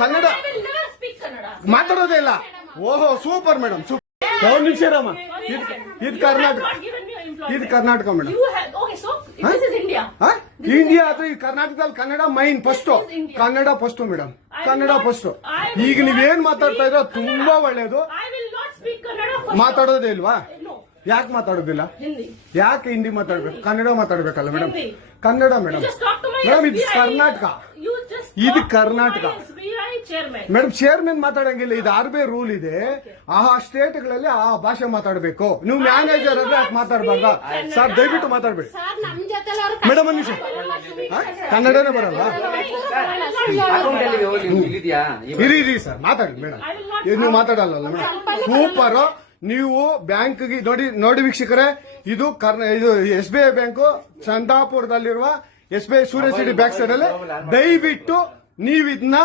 ಕನ್ನಡ ಮಾತಾಡೋದೇ ಇಲ್ಲ. ಓಹೋ super madam, super. ಯಾವ ನಿಮಿಷ ರಾಮ, ಇದು ಕರ್ನಾಟಕ, ಇದು ಕರ್ನಾಟಕ ಮೇಡಮ್. ಇಂಡಿಯಾ ಅದು ಈ ಕರ್ನಾಟಕದಲ್ಲಿ Kannada main first, Kannada first madam, Kannada first. ಈಗ ನೀವೇನ್ ಮಾತಾಡ್ತಾ ಇರೋ ತುಂಬಾ ಒಳ್ಳೇದು. ಮಾತಾಡೋದೇ ಇಲ್ವಾ? ಯಾಕೆ ಮಾತಾಡೋದಿಲ್ಲ? ಯಾಕೆ ಹಿಂದಿ ಮಾತಾಡ್ಬೇಕು? ಕನ್ನಡ ಮಾತಾಡ್ಬೇಕಲ್ಲ ಮೇಡಮ್. ಕನ್ನಡ ಮೇಡಮ್. ಮೇಡಮ್ ಇದು ಕರ್ನಾಟಕ, ಇದು ಕರ್ನಾಟಕ ಮೇಡಮ್. ಚೇರ್ಮನ್ ಮಾತಾಡಂಗಿಲ್ಲ, ಇದು RBI ರೂಲ್ ಇದೆ. ಆ ಸ್ಟೇಟ್ಗಳಲ್ಲಿ ಆ ಭಾಷೆ ಮಾತಾಡಬೇಕು. ನೀವು ಮ್ಯಾನೇಜರ್ ಅಂದ್ರೆ ಯಾಕೆ ಮಾತಾಡ್ಬಾರ್ದ ಸರ್? ದಯವಿಟ್ಟು ಮಾತಾಡ್ಬೇಡಿ ಮೇಡಮ್. ಒಂದು ನಿಮಿಷ, ಕನ್ನಡನೇ ಬರಲ್ಲ. ಇರಿ ಸರ್, ಮಾತಾಡಿ ಮೇಡಮ್. ನೀವು ಮಾತಾಡಲ್ಲ ಮೇಡಮ್. ಸೂಪರ್. ನೀವು ಬ್ಯಾಂಕ್ಗೆ ನೋಡಿ ವೀಕ್ಷಕರೇ, ಇದು SBI ಬ್ಯಾಂಕು ಚಂದಾಪುರದಲ್ಲಿರುವ SBI ಸೂರ್ಯ ಸಿಟಿ ಬ್ಯಾಕ್ ಸೈಡ್ ಅಲ್ಲಿ. ದಯವಿಟ್ಟು ನೀವು ಇದನ್ನ